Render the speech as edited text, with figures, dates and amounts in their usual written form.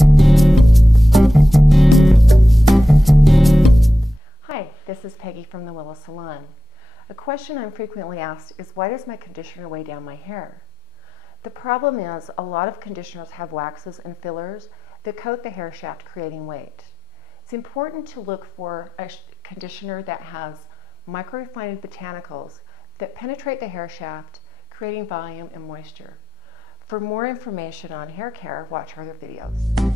Hi, this is Peggy from the Willow Salon. A question I'm frequently asked is, why does my conditioner weigh down my hair? The problem is a lot of conditioners have waxes and fillers that coat the hair shaft, creating weight. It's important to look for a conditioner that has micro-refined botanicals that penetrate the hair shaft, creating volume and moisture. For more information on hair care, watch our other videos.